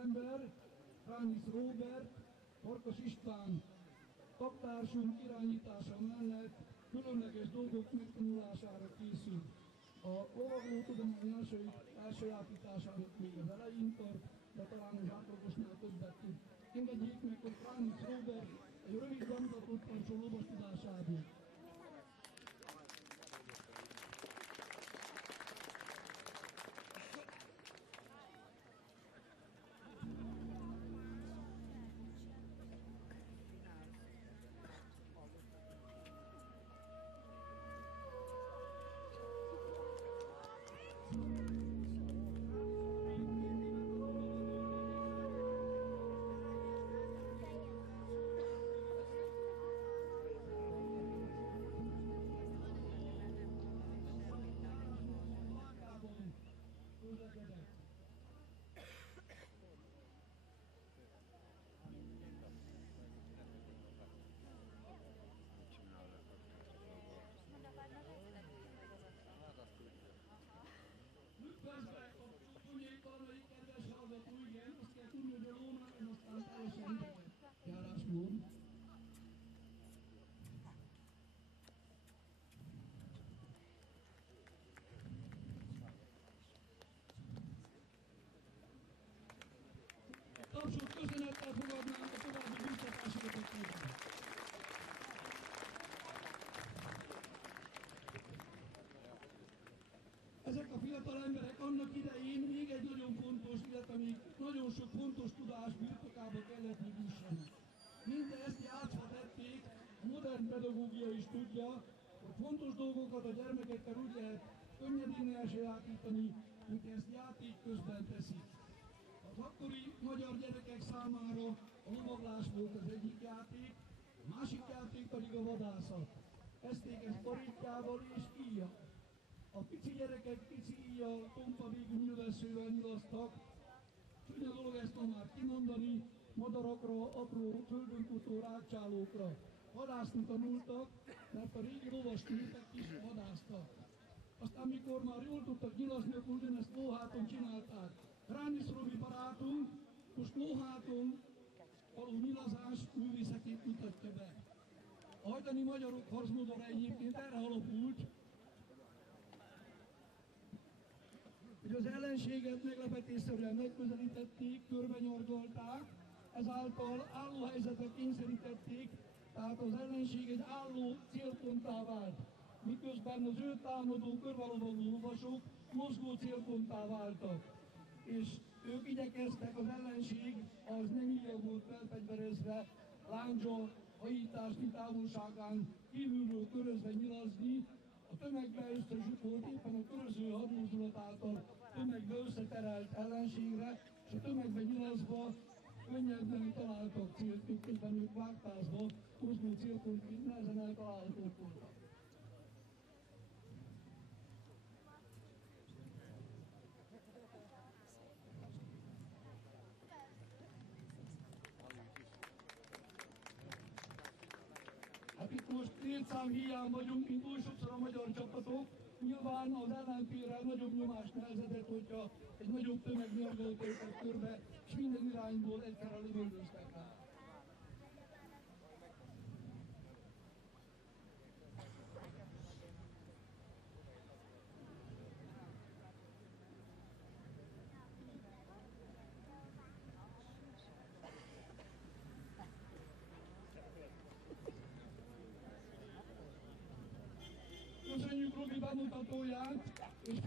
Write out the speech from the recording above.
fiatalember, Krányic Róbert, Farkas István taktársunk irányítása mellett különleges dolgok megtanulására készül. A lovagoló tudomány elsajátítását még az elején tart, de talán az átlagosnál többet tud. Engedjék meg, hogy Krányic Róbert egy rövid bemutatót tartson lovas tudásából. Közben a punyékkarnai kedves hallgató, igen, azt kell tudni, hogy a lónál, aztán teljesen idegen járásmód. Tapsot köszönettel fogadnám a további búcsúzásokat kívánni. Ezek a fiatal emberek annak idején még egy nagyon fontos, illetve még nagyon sok fontos tudás birtokába kellett, hogy jussanak. Mindezt játszva tették, a modern pedagógia is tudja, hogy fontos dolgokat a gyermekekkel úgy lehet könnyedén elsajátítani, mint ezt játék közben teszik. Az akkori magyar gyerekek számára a lovaglás volt az egyik játék, a másik játék pedig a vadászat. Ezték ezt barítjával és íjjal. A pici gyerekek pici íjjal, tompa végű nyilvesszővel nyilasztak. Csúnya dolog ezt ma már kimondani, madarakra, apró földön futó rákcsálókra. Vadászni tanultak, mert a régi lovas népek is vadásztak. Aztán mikor már jól tudtak nyilazni, akkor ugyanezt lóháton csinálták. Krányic Robi barátunk most lóháton való nyilazás művészetét mutatja be. A hajdani magyarok harcmodora egyébként erre alapult, hogy az ellenséget meglepetésszerűen megközelítették, körbenyargalták, ezáltal álló helyzetre kényszerítették, tehát az ellenség egy álló célponttá vált, miközben az ő támadó körbelovagoló lovasok mozgó célponttá váltak. És ők igyekeztek, az ellenség az nem így volt felfegyverezve, láncsa, hajításnyi távolságán kívülről körözve nyilazni, a tömegbe összezsukolt, éppen a köröző hadmozdulat által tömegbe összeterelt ellenségre, és a tömegbe nyilazva könnyebben találtak célt, miközben ők vágtázva, mozgó célpontként nehezen eltalálhatók voltak. Hát itt most létszám hiány vagyunk, mint oly sokszor a magyar csapatok. Nyilván az ellenfélre nagyobb nyomást nehezedett, hogyha egy nagyobb tömeg nyargolta őket körbe, és minden irányból egyszerre lövöldöztek rá. Köszönjük Robi bemutatóját, és